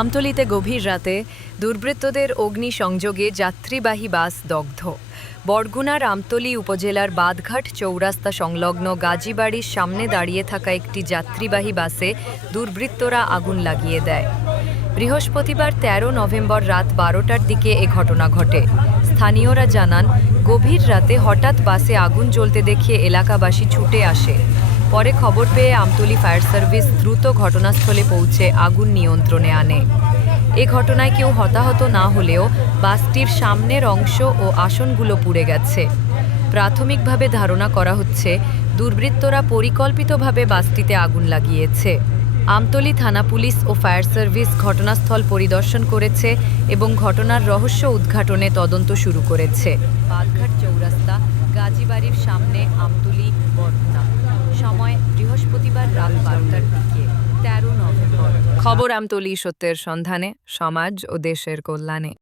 আমতলিতে গভীর রাতে দুর্বৃত্তদের অগ্নিসংযোগে যাত্রীবাহী বাস দগ্ধ। বরগুনার আমতলি উপজেলার বাদঘাট চৌরাস্তা সংলগ্ন গাজীবাড়ির সামনে দাঁড়িয়ে থাকা একটি যাত্রীবাহী বাসে দুর্বৃত্তরা আগুন লাগিয়ে দেয়। বৃহস্পতিবার ১৩ নভেম্বর রাত বারোটার দিকে এ ঘটনা ঘটে। স্থানীয়রা জানান, গভীর রাতে হঠাৎ বাসে আগুন জ্বলতে দেখে এলাকাবাসী ছুটে আসে। পরে খবর পেয়ে আমতলী ফায়ার সার্ভিস দ্রুত ঘটনাস্থলে পৌঁছে আগুন নিয়ন্ত্রণে আনে। এ ঘটনায় কেউ হতাহত না হলেও বাসটির সামনের অংশ ও আসনগুলো পুড়ে গেছে। প্রাথমিকভাবে ধারণা করা হচ্ছে, দুর্বৃত্তরা পরিকল্পিতভাবে বাসটিতে আগুন লাগিয়েছে। আমতলী থানা পুলিশ ও ফায়ার সার্ভিস ঘটনাস্থল পরিদর্শন করেছে এবং ঘটনার রহস্য উদ্ঘাটনে তদন্ত শুরু করেছে। বাদঘাট চৌরাস্তা, গাজীবাড়ির সামনে আমতলী সময় বৃহস্পতিবার রাত বারোটার দিকে তেরো নভেম্বর। খবর আমতলি সত্যের সন্ধানে সমাজ ও দেশের কল্যাণে।